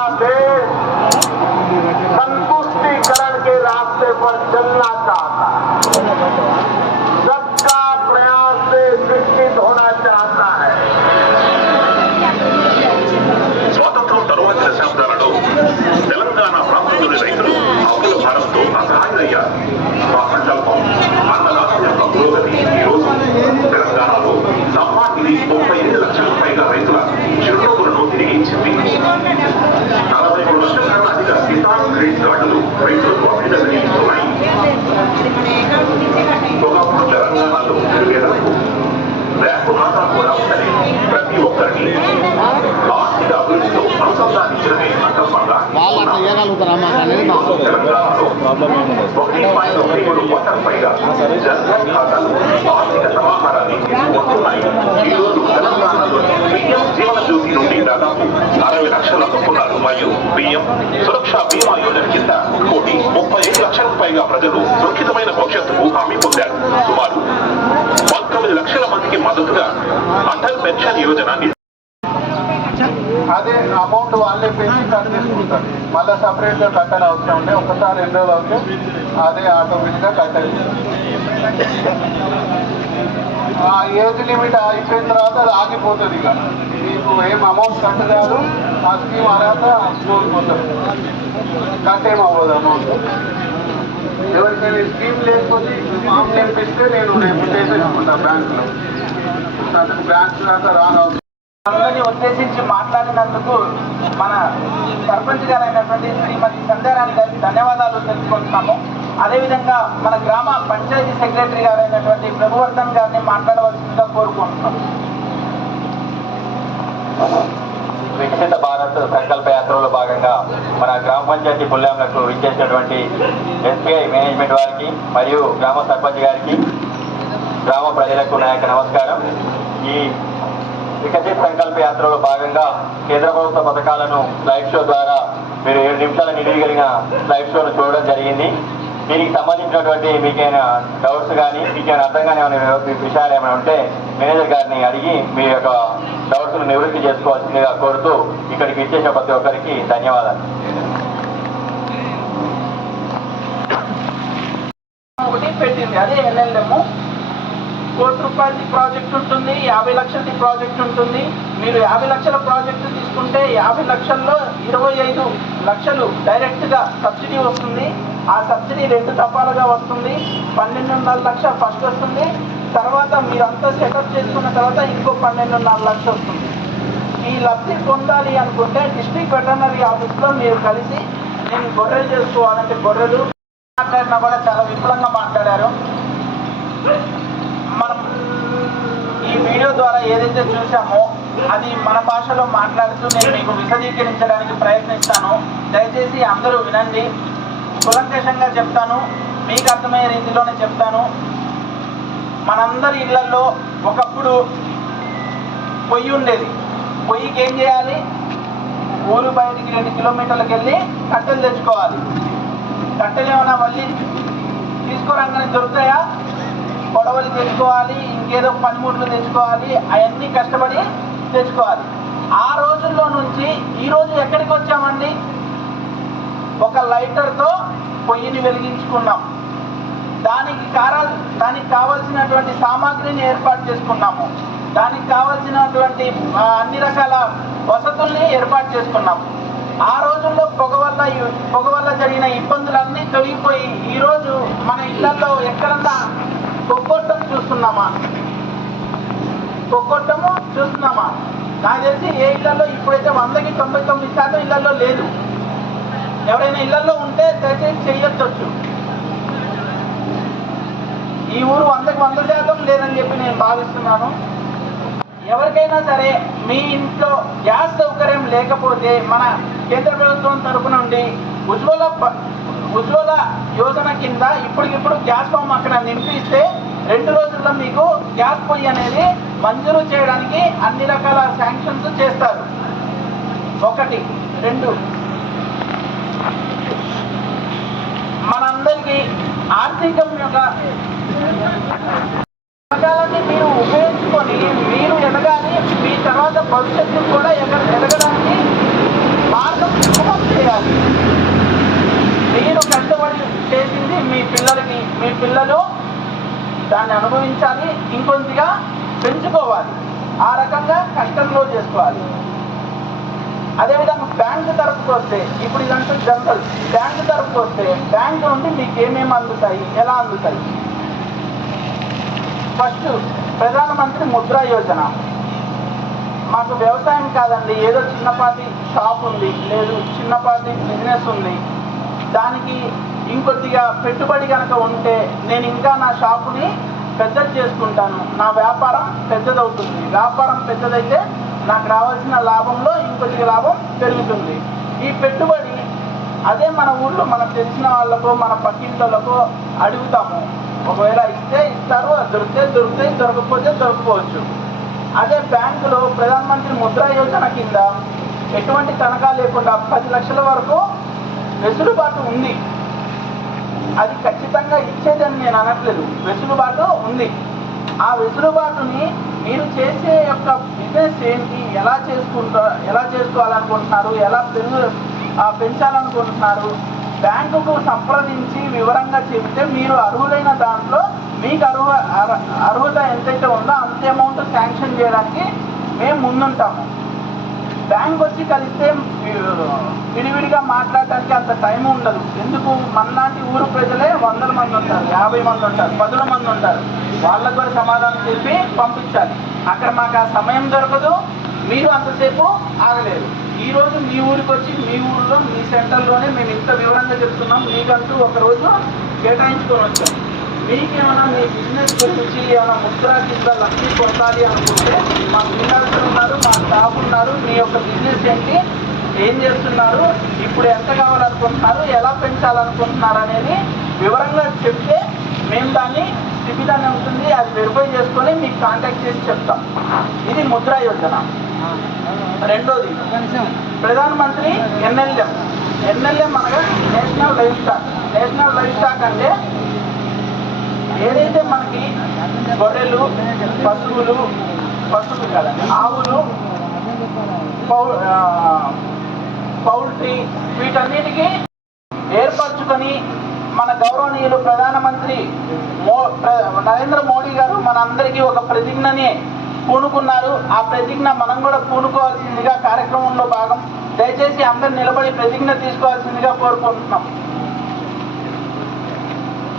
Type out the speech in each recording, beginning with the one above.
আমরা జీవన జ్యోతి నుండి దాదాపు అరవై లక్షల ఒప్పుకున్నారు మరియు బియ్యం సురక్ష బీమా యోజన కింద కోటి ముప్పై ఐదు లక్షలకు పైగా ప్రజలు సురక్షితమైన భవిష్యత్తుకు హామీ పొందారు సుమారు పంతొమ్మిది లక్షల మందికి మద్దతుగా అటల్ పెన్షన్ యోజన అదే అమౌంట్ వాళ్ళే పెంచి కట్ చేసుకుంటారు. మళ్ళీ సపరేట్గా గా అవసరం ఉండే ఒకసారి రెండు రోజులు అవుతే అదే ఆటోమేటిక్గా కట్టాలి కట్ అయిపోతుంది. ఆ ఏజ్ లిమిట్ అయిపోయిన తర్వాత అది ఆగిపోతుంది ఇక. మీకు ఏం అమౌంట్ కట్టలేదు ఆ స్కీమ్ అర్హత కోల్పోతుంది కట్ ఏం అవ్వదు అమౌంట్ ఎవరికైనా స్కీమ్ లేకపోతే ఫామ్ నింపిస్తే నేను రేపు చేసేసుకుంటా బ్యాంకులో. అతను బ్యాంక్ దాకా రాను అందరినీ ఉద్దేశించి మాట్లాడినందుకు మన సర్పంచ్ గారైనటువంటి శ్రీమతి సంధ్యారాణి గారికి ధన్యవాదాలు తెలుసుకుంటున్నాము అదేవిధంగా మన గ్రామ పంచాయతీ సెక్రటరీ గారైనటువంటి ప్రభువర్ధన్ గారిని మాట్లాడవలసిందిగా కోరుకుంటున్నాం. వికసిత భారత్ సంకల్ప యాత్రలో భాగంగా మన గ్రామ పంచాయతీ పుల్యాంలకు ఇచ్చేసినటువంటి ఎస్బీఐ మేనేజ్మెంట్ వారికి మరియు గ్రామ సర్పంచ్ గారికి గ్రామ ప్రజలకు నాయక నమస్కారం. ఈ వికసిత్ సంకల్ప యాత్రలో భాగంగా కేంద్ర ప్రభుత్వ పథకాలను లైవ్ షో ద్వారా మీరు ఏడు నిమిషాల నిడివి కలిగిన లైవ్ షోను చూడడం జరిగింది. దీనికి సంబంధించినటువంటి మీకేమైనా డౌట్స్ కానీ మీకైనా అర్థం కానీ ఏమైనా విషయాలు ఏమైనా ఉంటే మేనేజర్ గారిని అడిగి మీ యొక్క డౌట్స్ను నివృత్తి చేసుకోవాల్సిందిగా కోరుతూ ఇక్కడికి ఇచ్చేసిన ప్రతి ఒక్కరికి ధన్యవాదాలు. ఒకటి పెట్టింది. అదే ఎల్ఎల్ఎం కోటి రూపాయలది ప్రాజెక్ట్ ఉంటుంది యాభై లక్షలది ప్రాజెక్ట్ ఉంటుంది. మీరు యాభై లక్షల ప్రాజెక్టు తీసుకుంటే యాభై లక్షల్లో ఇరవై ఐదు లక్షలు డైరెక్ట్గా సబ్సిడీ వస్తుంది. ఆ సబ్సిడీ రెండు తపాలుగా వస్తుంది. పన్నెండున్నర లక్ష ఫస్ట్ వస్తుంది. తర్వాత మీరంతా సెటప్ చేసుకున్న తర్వాత ఇంకో పన్నెండున్నర లక్ష వస్తుంది. ఈ లబ్ధి పొందాలి అనుకుంటే డిస్ట్రిక్ట్ వెటర్నరీ ఆఫీస్లో మీరు కలిసి నేను గొర్రెలు చేసుకోవాలంటే గొర్రెలు మాట్లాడినా కూడా చాలా విపులంగా మాట్లాడారు. ఈ వీడియో ద్వారా ఏదైతే చూసామో అది మన భాషలో మాట్లాడుతూ నేను మీకు విశదీకరించడానికి ప్రయత్నిస్తాను. దయచేసి అందరూ వినండి. కులంకషంగా చెప్తాను. మీకు అర్థమయ్యే రీతిలోనే చెప్తాను. మనందరి ఇళ్ళలో ఒకప్పుడు పొయ్యి ఉండేది. పొయ్యికి ఏం చేయాలి? ఊరు బయటికి రెండు కిలోమీటర్లకు వెళ్ళి కట్టెలు తెచ్చుకోవాలి. కట్టెలు ఏమైనా మళ్ళీ తీసుకోరంగానే దొరుకుతాయా? గొడవలు తెచ్చుకోవాలి ఇంకేదో పనిముట్లు తెచ్చుకోవాలి అవన్నీ కష్టపడి తెచ్చుకోవాలి. ఆ రోజుల్లో నుంచి ఈ రోజు ఎక్కడికి వచ్చామండి? ఒక లైటర్తో పొయ్యిని వెలిగించుకున్నాం. దానికి కారా దానికి కావాల్సినటువంటి సామాగ్రిని ఏర్పాటు చేసుకున్నాము. దానికి కావాల్సినటువంటి అన్ని రకాల వసతుల్ని ఏర్పాటు చేసుకున్నాము ఆ రోజుల్లో పొగ వల్ల పొగ వల్ల జరిగిన ఇబ్బందులన్నీ తొలగిపోయి ఈరోజు మన ఇళ్ళలో ఎక్కడ చూస్తున్నామా? కొగ్గొట్టము చూస్తున్నామా? నాకు తెలిసి ఏ ఇళ్ళలో ఇప్పుడైతే వందకి తొంభై తొమ్మిది శాతం ఇళ్ళలో లేదు. ఎవరైనా ఇళ్ళలో ఉంటే దయచేసి చేయొచ్చు. ఈ ఊరు వందకి వంద శాతం లేదని చెప్పి నేను భావిస్తున్నాను. ఎవరికైనా సరే మీ ఇంట్లో గ్యాస్ సౌకర్యం లేకపోతే మన కేంద్ర ప్రభుత్వం తరపు నుండి ఉజ్వల ఉజ్వల యోజన కింద ఇప్పటికిప్పుడు గ్యాస్ ఫామ్ అక్కడ నింపిస్తే రెండు రోజుల్లో మీకు గ్యాస్ పొయ్యి అనేది మంజూరు చేయడానికి అన్ని రకాల శాంక్షన్స్ చేస్తారు. ఒకటి. రెండు. మనందరికీ ఆర్థికం యొక్క పథకాలన్నీ మీరు ఉపయోగించుకొని మీరు ఎదగాలి మీ తర్వాత భవిష్యత్తు కూడా ఎక్కడ ఎదగడానికి మార్గం చేయాలి. మీరు కష్టపడి చేసింది మీ పిల్లలకి మీ పిల్లలు దాన్ని అనుభవించాలి ఇంకొద్దిగా పెంచుకోవాలి. ఆ రకంగా కష్టంలో చేసుకోవాలి. అదేవిధంగా బ్యాంకు తరపుకి వస్తే ఇప్పుడు ఇదంతా జనరల్ బ్యాంకు తరపుకి వస్తే బ్యాంకు నుండి మీకు ఏమేమి అందుతాయి ఎలా అందుతాయి? ఫస్ట్ ప్రధానమంత్రి ముద్రా యోజన. మాకు వ్యవసాయం కాదండి ఏదో చిన్నపాటి షాప్ ఉంది లేదు చిన్నపాటి బిజినెస్ ఉంది. దానికి ఇంకొద్దిగా పెట్టుబడి కనుక ఉంటే నేను ఇంకా నా షాపుని పెద్దది చేసుకుంటాను. నా వ్యాపారం పెద్దదవుతుంది. వ్యాపారం పెద్దదైతే నాకు రావాల్సిన లాభంలో ఇంకొద్దిగా లాభం పెరుగుతుంది. ఈ పెట్టుబడి అదే మన ఊళ్ళో మనకు తెలిసిన వాళ్ళకో మన పక్కింటోళ్ళకో అడుగుతాము. ఒకవేళ ఇస్తే ఇస్తారు దొరికితే దొరికితే దొరకకపోతే దొరకపోవచ్చు. అదే బ్యాంకులో ప్రధానమంత్రి ముద్రా యోజన కింద ఎటువంటి తనఖా లేకుండా పది లక్షల వరకు వెసులుబాటు ఉంది. అది ఖచ్చితంగా ఇచ్చేదని నేను అనట్లేదు. వెసులుబాటు ఉంది. ఆ వెసులుబాటుని మీరు చేసే యొక్క బిజినెస్ ఏంటి? ఎలా చేసుకుంటా ఎలా చేసుకోవాలనుకుంటున్నారు? ఎలా పెరుగు పెంచాలనుకుంటున్నారు? బ్యాంకుకు సంప్రదించి వివరంగా చెబితే మీరు అర్హులైన దాంట్లో మీకు అర్హు అర్హ- అర్హత ఎంతైతే ఉందో అంత అమౌంట్ శాంక్షన్ చేయడానికి మేము ముందుంటాము. బ్యాంక్ వచ్చి కలిస్తే విడివిడిగా మాట్లాడటానికి అంత టైం ఉండదు. ఎందుకు? మనలాంటి ఊరు ప్రజలే వందల మంది ఉంటారు యాభై మంది ఉంటారు పదుల మంది ఉంటారు. వాళ్ళకు కూడా సమాధానం చెప్పి పంపించాలి. అక్కడ మాకు ఆ సమయం దొరకదు మీరు అంతసేపు ఆగలేరు ఈ రోజు మీ ఊరికి వచ్చి మీ ఊళ్ళో మీ సెంటర్లోనే మేము ఇంత వివరంగా చెప్తున్నాం. మీకంటూ ఒకరోజు కేటాయించుకొని వచ్చాం. మీకేమైనా మీ బిజినెస్ గురించి ఏమైనా ముద్ర కింద లక్ష్మి కొట్టాలి అనుకుంటే మా బిజినెస్ ఉన్నారు మా స్టాఫ్ ఉన్నారు మీ యొక్క బిజినెస్ ఏంటి ఏం చేస్తున్నారు ఇప్పుడు ఎంత కావాలనుకుంటున్నారు ఎలా పెంచాలనుకుంటున్నారు అనేది వివరంగా చెప్తే మేము దాన్ని స్థితిదాన్ని ఉంటుంది అది వెరిఫై చేసుకొని మీకు కాంటాక్ట్ చేసి చెప్తాం. ఇది ముద్రా యోజన. రెండోది ప్రధానమంత్రి ఎన్ఎల్ఎం ఎన్ఎల్ఎం అనగా national life stock national life stock అంటే ఏదైతే మనకి గొర్రెలు పశువులు పశువులు కదండి ఆవులు పౌ పౌల్ట్రీ వీటన్నిటికీ ఏర్పరచుకొని మన గౌరవనీయులు ప్రధానమంత్రి మో నరేంద్ర మోడీ గారు మనందరికీ ఒక ప్రతిజ్ఞని పూనుకున్నారు. ఆ ప్రతిజ్ఞ మనం కూడా పూనుకోవాల్సిందిగా కార్యక్రమంలో భాగం. దయచేసి అందరు నిలబడి ప్రతిజ్ఞ తీసుకోవాల్సిందిగా కోరుకుంటున్నాం.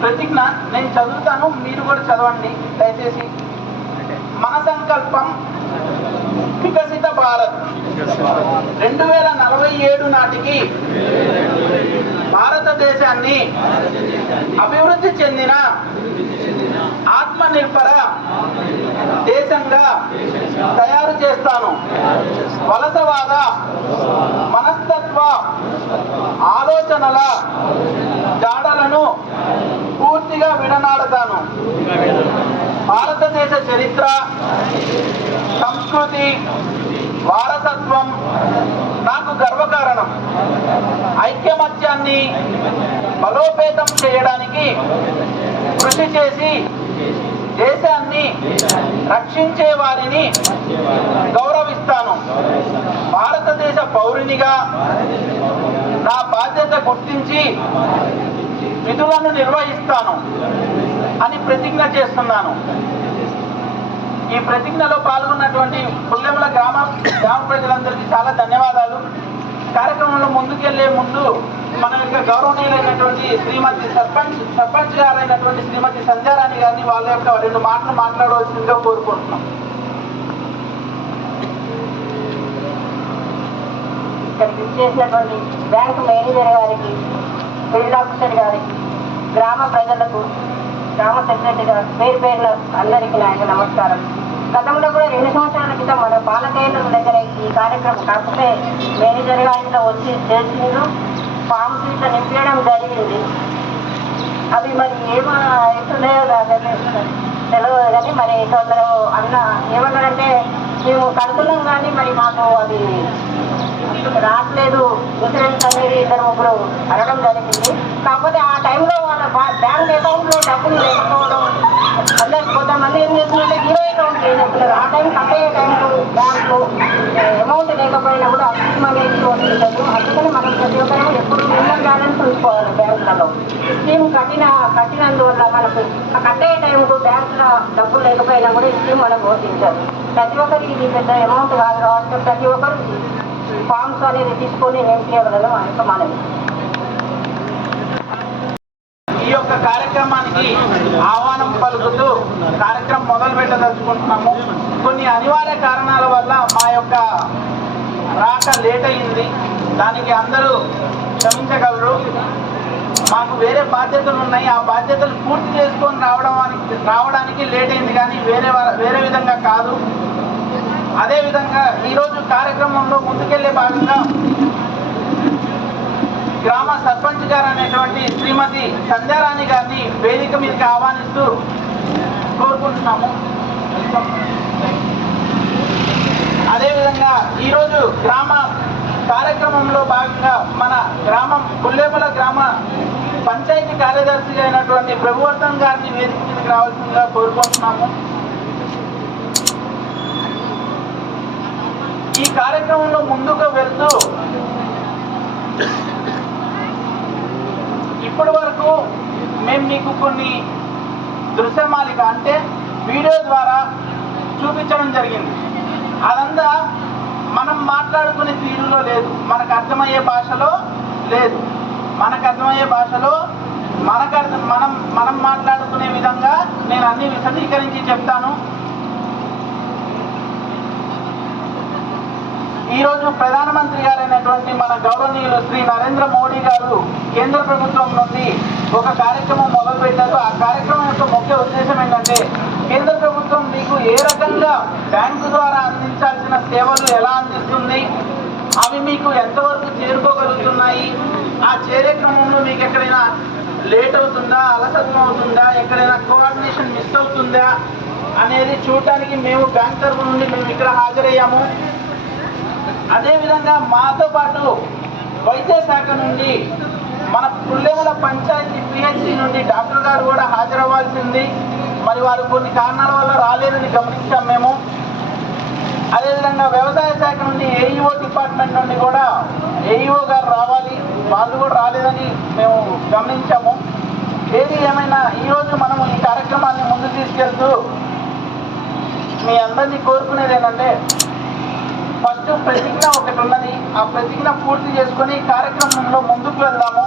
ప్రతిజ్ఞ నేను చదువుతాను మీరు కూడా చదవండి. దయచేసి మన సంకల్పం వికసిత భారత్. రెండు వేల నలభై ఏడు నాటికి భారతదేశాన్ని అభివృద్ధి చెందిన ఆత్మనిర్భర దేశంగా తయారు చేస్తాను. వలసవాద మనస్తత్వ ఆలోచనల జాడలను పూర్తిగా విడనాడతాను. భారతదేశ చరిత్ర సంస్కృతి వారసత్వం నాకు గర్వకారణం. ఐక్యమత్యాన్ని బలోపేతం చేయడానికి కృషి చేసి దేశాన్ని రక్షించే వారిని గౌరవిస్తాను. భారతదేశ పౌరునిగా నా బాధ్యత గుర్తించి విధులను నిర్వహిస్తాను అని ప్రతిజ్ఞ చేస్తున్నాను. ఈ ప్రతిజ్ఞలో పాల్గొన్నటువంటి పుల్లెముల గ్రామ గ్రామ ప్రజలందరికీ చాలా ధన్యవాదాలు. కార్యక్రమంలో ముందుకెళ్ళే ముందు మన యొక్క గౌరవనీయులైనటువంటి శ్రీమతి సర్పంచ్ సర్పంచ్ గారైనటువంటి శ్రీమతి సంధ్యారాణి గారిని వాళ్ళ యొక్క రెండు మాటలు మాట్లాడవలసిందిగా కోరుకుంటున్నాం. ఇక్కడికి చేసినటువంటి బ్యాంక్ మేనేజర్ గారికి ఫీల్డ్ గారి గ్రామ ప్రజలకు గ్రామ సెక్రటరీ గారు పేరు పేరున అందరికీ నా యొక్క నమస్కారం. గతంలో కూడా రెండు సంవత్సరాల క్రితం మన పాలకేంద్రం దగ్గర ఈ కార్యక్రమం కాకపోతే మేనేజర్ గారు వచ్చి చేసిండ్రు. ఫామ్స్ ఇట్లా నింపేయడం జరిగింది. అవి మరి ఏమో ఎట్లున్నాయో తెలియదు తెలియదు కానీ మరి కొందరు అన్న ఏమన్నారంటే మేము కడుతున్నాం కానీ మరి మాకు అది రావట్లేదు ఇన్సూరెన్స్ అనేది ఇద్దరు ముగ్గురు అడగడం జరిగింది. కాకపోతే ఆ టైంలో వాళ్ళ బ్యాంక్ అకౌంట్లో డబ్బులు లేకపోవడం అందరు కొంతమంది ఏం చేస్తున్నట్టే జీరో అకౌంట్ చేసేస్తున్నారు ఆ టైం కట్ అయ్యే టైంకు బ్యాంకు అమౌంట్ లేకపోయినా కూడా అప్పు అనేది వస్తుంటారు అందుకని మనం ప్రతి ఒక్కరు ఎప్పుడు మినిమం బ్యాలెన్స్ ఉంచుకోవాలి బ్యాంక్లో కట్టిన కట్టినందువల్ల మనకు కట్టే టైంకు బ్యాంకులో డబ్బులు లేకపోయినా కూడా ఈ స్కీమ్ మనం వర్తించారు ప్రతి ఒక్కరికి ఇది పెద్ద అమౌంట్ కాదు కాబట్టి ప్రతి ఒక్కరు ఫామ్స్ అనేది తీసుకొని ఎంపీ వెళ్ళడం మనకు మనవి ఈ యొక్క కార్యక్రమానికి ఆహ్వానం పలుకుతూ కార్యక్రమం మొదలు పెట్టదలుచుకుంటున్నాము. కొన్ని అనివార్య కారణాల వల్ల మా యొక్క రాక లేట్ అయింది. దానికి అందరూ క్షమించగలరు. మాకు వేరే బాధ్యతలు ఉన్నాయి. ఆ బాధ్యతలు పూర్తి చేసుకొని రావడానికి రావడానికి లేట్ అయింది కానీ వేరే వేరే విధంగా కాదు. అదేవిధంగా ఈరోజు కార్యక్రమంలో ముందుకెళ్ళే భాగంగా గ్రామ సర్పంచ్ గారు అనేటువంటి శ్రీమతి సంధ్యారాణి గారిని వేదిక మీదకి ఆహ్వానిస్తూ కోరుకుంటున్నాము. అదేవిధంగా ఈరోజు గ్రామ కార్యక్రమంలో భాగంగా మన గ్రామం పుల్లేపల గ్రామ పంచాయతీ కార్యదర్శి అయినటువంటి ప్రభువర్ధన్ గారిని వేదిక మీదకి రావాల్సిందిగా కోరుకుంటున్నాము. ఈ కార్యక్రమంలో ముందుకు వెళ్తూ ఇప్పటి వరకు మేము మీకు కొన్ని దృశ్యమాలిక అంటే వీడియో ద్వారా చూపించడం జరిగింది. అదంతా మనం మాట్లాడుకునే తీరులో లేదు. మనకు అర్థమయ్యే భాషలో లేదు. మనకు అర్థమయ్యే భాషలో మనకు అర్థం మనం మనం మాట్లాడుకునే విధంగా నేను అన్ని విశదీకరించి చెప్తాను. ఈరోజు ప్రధానమంత్రి గారైనటువంటి మన గౌరవనీయులు శ్రీ నరేంద్ర మోడీ గారు కేంద్ర ప్రభుత్వం నుండి ఒక కార్యక్రమం మొదలుపెట్టారు. ఆ కార్యక్రమం యొక్క ముఖ్య ఉద్దేశం ఏంటంటే కేంద్ర ప్రభుత్వం మీకు ఏ రకంగా బ్యాంకు ద్వారా అందించాల్సిన సేవలు ఎలా అందిస్తుంది అవి మీకు ఎంతవరకు చేరుకోగలుగుతున్నాయి ఆ చేరే క్రమంలో మీకు ఎక్కడైనా లేట్ అవుతుందా అలసత్వం అవుతుందా ఎక్కడైనా కోఆర్డినేషన్ మిస్ అవుతుందా అనేది చూడటానికి మేము బ్యాంక్ తరఫు నుండి మేము ఇక్కడ హాజరయ్యాము. అదేవిధంగా మాతో పాటు వైద్య శాఖ నుండి మన పుల్లెముల పంచాయతీ పిహెచ్సి నుండి డాక్టర్ గారు కూడా హాజరవ్వాల్సింది. మరి వారు కొన్ని కారణాల వల్ల రాలేదని గమనించాం మేము. అదేవిధంగా వ్యవసాయ శాఖ నుండి ఏఈఓ డిపార్ట్మెంట్ నుండి కూడా ఏఈఓ గారు రావాలి. వాళ్ళు కూడా రాలేదని మేము గమనించాము. ఏది ఏమైనా ఈరోజు మనము ఈ కార్యక్రమాన్ని ముందుకు తీసుకెళ్తూ మీ అందరినీ కోరుకునేది ఏంటంటే ప్రతిజ్ఞ ఒకటి ఉన్నది ఆ ప్రతిజ్ఞ పూర్తి చేసుకొని కార్యక్రమంలో ముందుకు వెళ్దాము.